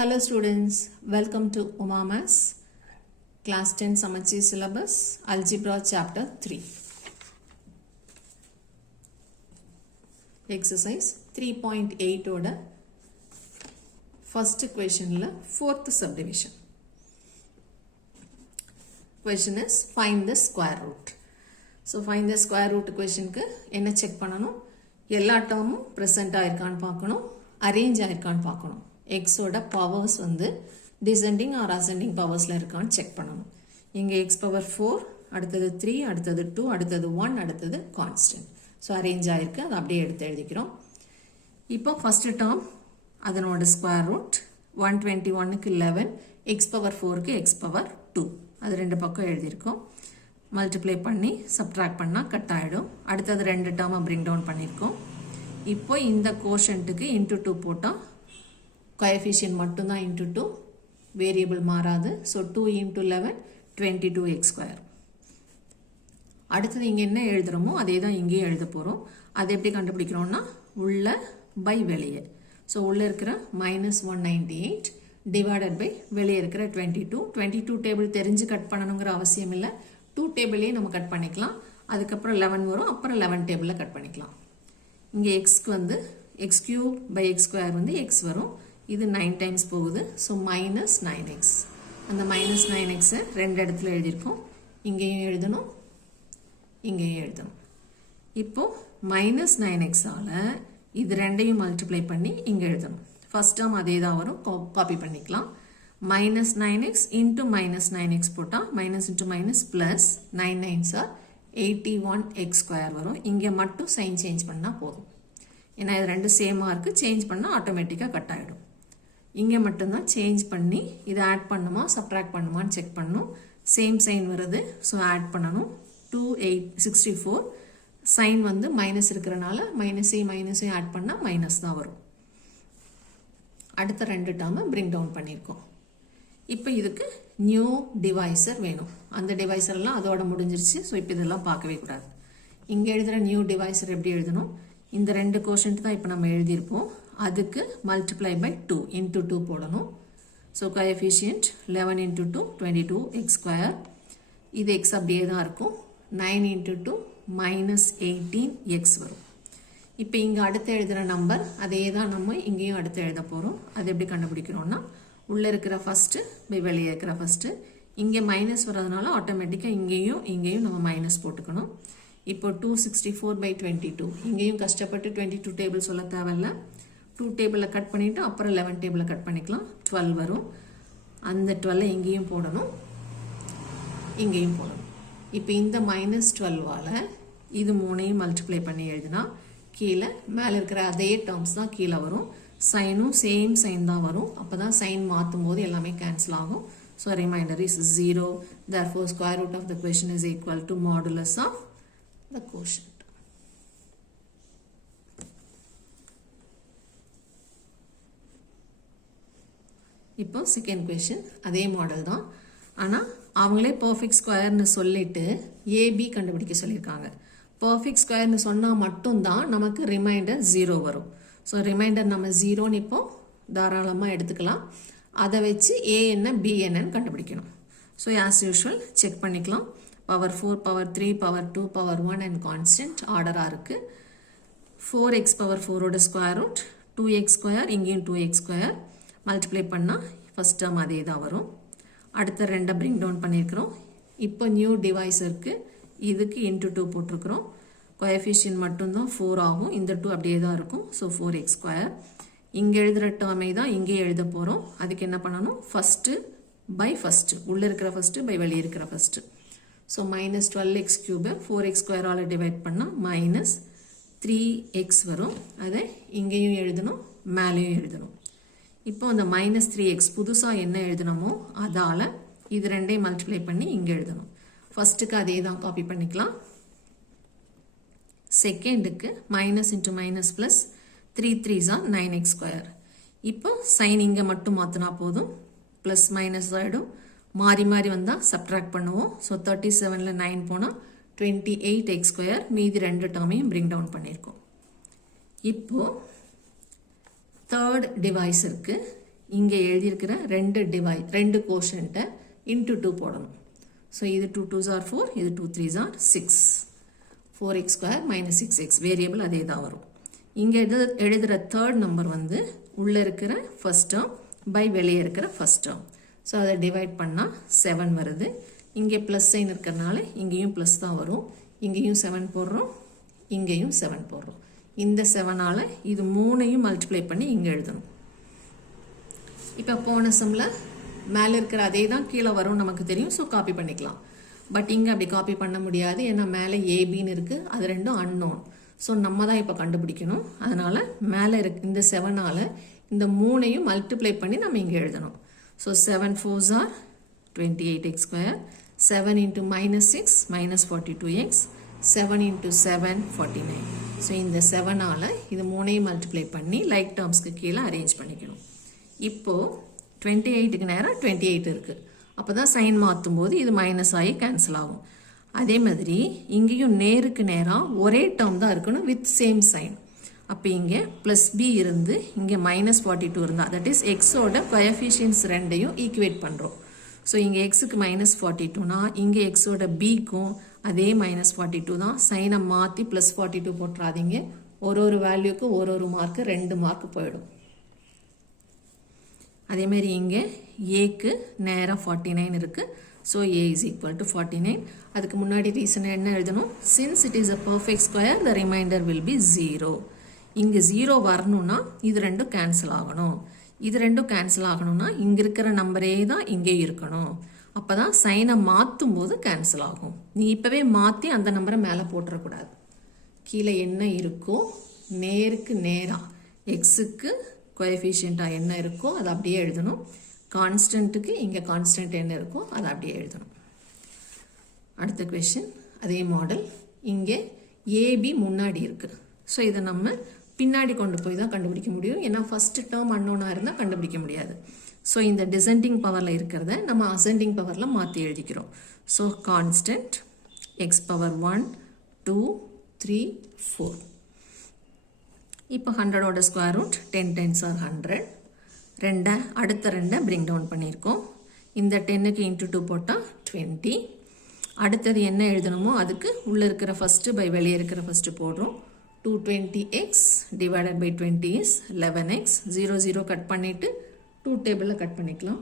Hello students, welcome to Uma Maths, class 10 Samacheer syllabus, Algebra chapter 3. Exercise 3.8 oda first question la fourth subdivision. Question is find the square root. So find the square root question ku enna check pananum, ella term present ஆயிருக்கான்னு பார்க்கணும், arrange ஆயிருக்கான்னு பார்க்கணும். x ஓட powers வந்து descending or ascending பவர்ஸ்ல இருக்கான்னு check பண்ணணும். இங்க x power 4, அடுத்தது 3, அடுத்தது 2, அடுத்தது 1, அடுத்தது கான்ஸ்டன்ட். ஸோ அரேஞ்ச் ஆயிருக்கு, அதை அப்படியே எடுத்து எழுதிக்கிறோம். இப்போ ஃபர்ஸ்ட் டேர்ம் அதனோட ஸ்கொயர் ரூட் 121க்கு 11, x பவர் 4க்கு x பவர் 2, அது ரெண்டு பக்கம் எழுதியிருக்கோம். மல்டிப்ளை பண்ணி சப்ட்ராக்ட் பண்ணால் கட் ஆகிடும். அடுத்தது ரெண்டு டேர்மை பிரிங் டவுன் பண்ணியிருக்கோம். இப்போ இந்த கோஷன்ட்டுக்கு இன்ட்டு 2 போட்டால் coefficient மட்டும்தான் into 2, வேரியபிள் மாறாது. So 2 into 11 22x square. அடுத்தது இங்கே என்ன எழுதுகிறோமோ அதே தான் இங்கேயும் எழுத போகிறோம். அது எப்படி கண்டுபிடிக்கிறோம்னா உள்ள பை வெளியே. ஸோ உள்ளே இருக்கிற -198 டிவைடட் பை வெளியே இருக்கிற 22 டேபிள் தெரிஞ்சு கட் பண்ணணுங்கிற அவசியம் இல்லை. 2 டேபிளையே நம்ம கட் பண்ணிக்கலாம். அதுக்கப்புறம் 11 வரும், அப்புறம் 11 டேபிளில் கட் பண்ணிக்கலாம். இங்கே எக்ஸ்க்கு வந்து x cube by x square வந்து x வரும். இது 9 டைம்ஸ் போகுது. So -9x. அந்த -9x ரெண்டு இடத்துல எழுதியிருக்கோம். இங்கேயும் எழுதணும், இங்கேயும் எழுதணும். இப்போ -9x இது ரெண்டையும் மல்டிப்ளை பண்ணி இங்கே எழுதணும். ஃபர்ஸ்ட் டேர்ம் அதே தான் வரும், காப்பி பண்ணிக்கலாம். -9x into -9x போட்டால் minus into minus plus 9 9s 81x square வரும். இங்கே மட்டும் சைன் சேஞ்ச் பண்ணால் போதும். ஏன்னா இது ரெண்டு சேமாக இருக்குது, சேஞ்ச் பண்ணால் ஆட்டோமேட்டிக்காக கட் ஆகிடும். இங்கே மட்டும்தான் சேஞ்ச் பண்ணி இதை ஆட் பண்ணுமா சப்ட்ராக்ட் பண்ணுமான்னு செக் பண்ணணும். சேம் சைன் வருது, ஸோ ஆட் பண்ணணும். 264 சைன் வந்து மைனஸ் இருக்கிறனால மைனஸையும் ஆட் பண்ணால் மைனஸ் தான் வரும். அடுத்த ரெண்டு டேர்மை பிரிங் டவுன் பண்ணியிருக்கோம். இப்போ இதுக்கு நியூ டிவைசர் வேணும். அந்த டிவைசர்லாம் அதோட முடிஞ்சிருச்சு. ஸோ இப்போ இதெல்லாம் பார்க்கவே கூடாது. இங்கே எழுதுகிற நியூ டிவைசர் எப்படி எழுதணும்? இந்த ரெண்டு கோஷன்ட் தான் இப்போ நம்ம எழுதியிருப்போம். அதுக்கு மல்டிப்ளை பை 2 இன்ட்டு 2 போடணும். So coefficient 11 into 2 22x square. இது x அப்படியே தான் இருக்கும். 9 into 2 -18x வரும். இப்போ இங்கே அடுத்து எழுதுகிற நம்பர் அதே தான் நம்ம இங்கேயும் அடுத்து எழுத போகிறோம். அது எப்படி கண்டுபிடிக்கிறோம்னா உள்ளே இருக்கிற ஃபஸ்ட்டு பை வெளியே இருக்கிற ஃபஸ்ட்டு. இங்கே மைனஸ் வர்றதுனால ஆட்டோமேட்டிக்காக இங்கேயும் நம்ம மைனஸ் போட்டுக்கணும். இப்போ 264 by 22. இங்கேயும் கஷ்டப்பட்டு 22 டேபிள் சொல்ல தேவையில்ல. 2 டேபிளில் கட் பண்ணிவிட்டு அப்புறம் 11 டேபிளில் கட் பண்ணிக்கலாம். 12 வரும். அந்த 12 இங்கேயும் போடணும், இங்கேயும் போடணும். இப்போ இந்த -12ஆல் இது மூணையும் மல்டிப்ளை பண்ணி எழுதினா கீழே மேலே இருக்கிற அதே டேர்ம்ஸ் தான் கீழே வரும். சைனும் சேம் சைன் தான் வரும். அப்போ தான் சைன் மாற்றும் போது எல்லாமே கேன்சல் ஆகும். So remainder is 0. therefore square root of the question is equal to modulus of the quotient. இப்போ செகண்ட் கொஷின் அதே மாடல் தான். ஆனால் அவங்களே பர்ஃபெக்ட் ஸ்கொயர்னு சொல்லிட்டு ஏபி கண்டுபிடிக்க சொல்லியிருக்காங்க. பர்ஃபெக்ட் ஸ்கொயர்னு சொன்னால் மட்டும்தான் நமக்கு ரிமைண்டர் 0 வரும். ஸோ ரிமைண்டர் நம்ம 0ன்னு இப்போ தாராளமாக எடுத்துக்கலாம். அதை வச்சு ஏ என்ன பி என்னன்னு கண்டுபிடிக்கணும். ஸோ ஆஸ் யூஷுவல் செக் பண்ணிக்கலாம். Power 4, power 3, power 2, power 1 and constant ஆர்டராக இருக்குது. 4x பவர் 4ஓட ஸ்கொயர் ரூட் 2x ஸ்கொயர், இங்கேயும் 2x ஸ்கொயர். மல்டிப்ளை பண்ணால் ஃபஸ்ட் டேர்ம் அதே தான் வரும். அடுத்த ரெண்டை பிரிங் டவுன் பண்ணியிருக்கிறோம். இப்போ நியூ டிவைஸருக்கு இதுக்கு இன்ட்டு 2 போட்டிருக்கிறோம். கோஎஃபிஷியன்ட் மட்டும்தான் 4 ஆகும். இந்த 2 அப்படியே தான் இருக்கும். So 4x square. இங்கே எழுதுகிற டேர்மை தான் இங்கே எழுத போகிறோம். அதுக்கு என்ன பண்ணணும்? ஃபஸ்ட்டு பை ஃபஸ்ட்டு, உள்ளே இருக்கிற ஃபஸ்ட்டு பை வெளியே இருக்கிற ஃபஸ்ட்டு. ஸோ -12x கியூபை 4x ஸ்கொயரால் டிவைட் பண்ணால் -3x வரும். அதை இங்கேயும் எழுதணும், மேலேயும் எழுதணும். இப்போ அந்த -3x புதுசாக என்ன எழுதணுமோ அதால் இது ரெண்டையும் மல்டிப்ளை பண்ணி இங்கே எழுதணும். ஃபஸ்ட்டுக்கு அதே தான் காப்பி பண்ணிக்கலாம். செகண்டுக்கு minus into minus plus 3 3s 9x square. இப்போ சைன் இங்கே மட்டும் மாற்றினா போதும், ப்ளஸ் மைனஸ் ஆகிடும். மாறி மாறி வந்தால் சப்ட்ராக்ட் பண்ணுவோம். ஸோ 37ல் 9 போனால் 28x ஸ்கொயர். மீதி ரெண்டு டேர்மையும் பிரிங் டவுன் பண்ணியிருக்கோம். இப்போது தேர்ட் டிவைஸருக்கு இங்கே எழுதியிருக்கிற ரெண்டு கோஷன்ட்டை இன்ட்டு 2 போடணும். ஸோ இது 2 2s are 4, இது 2 3s are 6. 4x square minus 6x variable அதே தான் வரும். இங்கே எழுதுகிற தேர்ட் நம்பர் வந்து உள்ளே இருக்கிற ஃபர்ஸ்ட் டேர்ம் பை வெளியே இருக்கிற ஃபர்ஸ்ட் டேர்ம். ஸோ அதை டிவைட் பண்ணால் 7 வருது. இங்கே ப்ளஸ் சைன் இருக்கிறனால இங்கேயும் ப்ளஸ் தான் வரும். இங்கேயும் 7 போடுறோம், இங்கேயும் 7 போடுறோம். இந்த 7ஆல் இது 3ஐயும் மல்டிப்ளை பண்ணி இங்கே எழுதணும். இப்போ போன சம்மில் மேலே இருக்கிற அதே தான் கீழே வரும் நமக்கு தெரியும். ஸோ காப்பி பண்ணிக்கலாம். பட் இங்கே அப்படி காப்பி பண்ண முடியாது. ஏன்னா மேலே ஏபின்னு இருக்குது, அது ரெண்டும் அன்னோன். ஸோ நம்ம தான் இப்போ கண்டுபிடிக்கணும். அதனால் மேலே இந்த 7ஆல் இந்த 3ஐயும் மல்டிப்ளை பண்ணி நம்ம இங்கே எழுதணும். So 7 4s are 28x square, 7 into minus 6 minus 42x, 7 into 7 49. So இந்த 7ஆல் இது 3ஐயும் மல்டிப்ளை பண்ணி லைக் டேர்ம்ஸ்க்கு கீழே அரேஞ்ச் பண்ணிக்கணும். இப்போது 28க்கு நேராக 28 இருக்குது. அப்போ தான் சைன் மாற்றும் போது இது மைனஸ் ஆகி கேன்சல் ஆகும். அதே மாதிரி இங்கேயும் நேருக்கு நேராக ஒரே டேர்ம் தான் இருக்கணும் வித் சேம் சைன். அப்போ இங்கே ப்ளஸ் பி இருந்து இங்கே மைனஸ் 42 இருந்தால், தட் இஸ் எக்ஸோட கோஎஃபிஷியன்ட்ஸ் ரெண்டையும் ஈக்குவேட் பண்ணுறோம். ஸோ இங்கே எக்ஸுக்கு மைனஸ் 42னா இங்கே எக்ஸோட பிக்கும் அதே மைனஸ் 42 தான். சைனை மாற்றி ப்ளஸ் 42 போட்டுறாதீங்க. ஒரு வேல்யூக்கு ஒரு மார்க்கு 2 மார்க்கு போயிடும். அதேமாரி இங்கே ஏக்கு நேராக 49 இருக்குது. So A is equal to 49. அதுக்கு முன்னாடி ரீசன் என்ன எழுதணும்? Since it is a perfect square the reminder will be 0. இங்கே 0 வரணும்னா இது ரெண்டும் கேன்சல் ஆகணும். இது ரெண்டும் கேன்சல் ஆகணும்னா இங்கே இருக்கிற நம்பரே தான் இங்கே இருக்கணும். அப்போ தான் சைனை மாற்றும் போது கேன்சல் ஆகும். நீ இப்போவே மாற்றி அந்த நம்பரை மேலே போட்டுறக்கூடாது. கீழே என்ன இருக்கோ நேருக்கு நேராக எக்ஸுக்கு கோஎஃபிஷியண்ட்டாக என்ன இருக்கோ அதை அப்படியே எழுதணும். கான்ஸ்டன்ட்டுக்கு இங்கே கான்ஸ்டன்ட் என்ன இருக்கோ அதை அப்படியே எழுதணும். அடுத்த கொஷின் அதே மாடல். இங்கே ஏபி முன்னாடி இருக்குது. ஸோ இதை நம்ம பின்னாடி கொண்டு போய் தான் கண்டுபிடிக்க முடியும். ஏன்னா ஃபஸ்ட்டு டேர்ம் அன்னோனாக இருந்தால் கண்டுபிடிக்க முடியாது. ஸோ இந்த டிசெண்டிங் பவரில் இருக்கிறத நம்ம அசெண்டிங் பவரில் மாற்றி எழுதிக்கிறோம். So constant x power 1 2 3 4. இப்போ 100ஓட ஸ்கொயர் ரூட் 10 10s are 100. அடுத்த ரெண்டை பிரிங் டவுன் பண்ணியிருக்கோம். இந்த 10க்கு இன்ட்டு 2 போட்டால் 20. அடுத்தது என்ன எழுதணுமோ அதுக்கு உள்ளே இருக்கிற ஃபஸ்ட்டு பை வெளியே இருக்கிற ஃபஸ்ட்டு போடுறோம். 220x divided by 20 is 11x. 0 0 cut பண்ணிவிட்டு 2 டேபிளில் கட் பண்ணிக்கலாம்.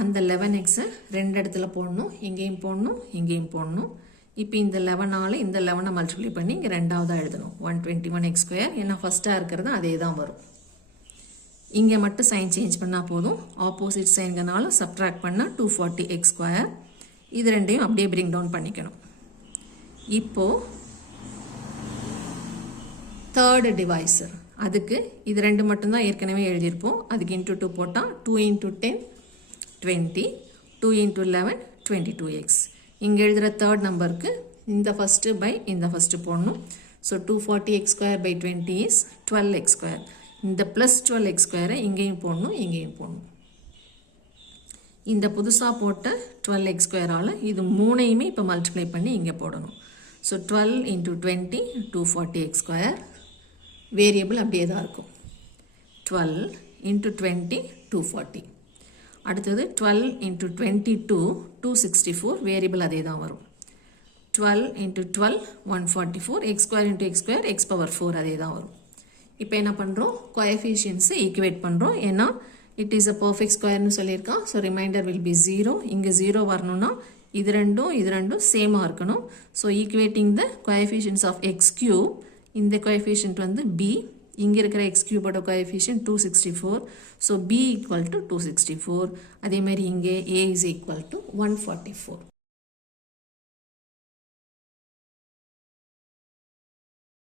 அந்த 11xஐ ரெண்டு இடத்துல போடணும். இங்கேயும் போடணும், இங்கேயும் போடணும். இப்போ இந்த 11ஆல் இந்த 11ஐ மல்டிப்ளை பண்ணி இங்கே ரெண்டாவதாக எழுதணும். 121x square. ஏன்னா ஃபஸ்ட்டாக இருக்கிறது அதே தான் வரும். இங்கே மட்டும் சைன் சேஞ்ச் பண்ணால் போதும். ஆப்போசிட் சைன்கனால சப்ட்ராக்ட் பண்ணால் 240x ஸ்கொயர். இது ரெண்டையும் அப்படியே பிரிங் டவுன் பண்ணிக்கணும். இப்போது தேர்டு டிவைசர், அதுக்கு இது ரெண்டு மட்டும்தான் ஏற்கனவே எழுதியிருப்போம். அதுக்கு இன்ட்டு 2 போட்டால் 2 into 10 20, 2 into 11 22x. இங்கே எழுதுகிற தேர்ட் நம்பருக்கு இந்த ஃபஸ்ட்டு பை இந்த ஃபஸ்ட்டு போடணும். So 240x square by 20 is 12x square. இந்த ப்ளஸ் 12x ஸ்கொயரை இங்கேயும் போடணும், இங்கேயும் போடணும். இந்த புதுசாக போட்ட 12x ஸ்கொயரால் இது மூணையுமே இப்போ மல்டிப்ளை பண்ணி இங்கே போடணும். So 12 into 20 240x square. Variable அப்படியே தான் இருக்கும். 12 into 20 240. அடுத்தது 12 into 22 264. வேரியபிள் அதே தான் வரும். 12 into 12 144. x square into x square x power 4 அதே தான் வரும். இப்போ என்ன பண்ணுறோம்? கோஎஃபிஷியன்ஸை ஈக்குவேட் பண்ணுறோம். ஏன்னா இட் இஸ் அ பர்ஃபெக்ட் ஸ்கொயர்னு சொல்லியிருக்கான். So remainder will be 0. இங்கே 0 வரணும்னா இது ரெண்டும் சேமாக இருக்கணும். So equating the coefficients of x cube. இந்த கோஎஃபிஷியன்ட் வந்து b. இங்கே இருக்கிற எக்ஸ் கியூபோட coefficient 264. So b equal to 264. அதேமாதிரி இங்கே a இஸ் ஈக்குவல் டு 144.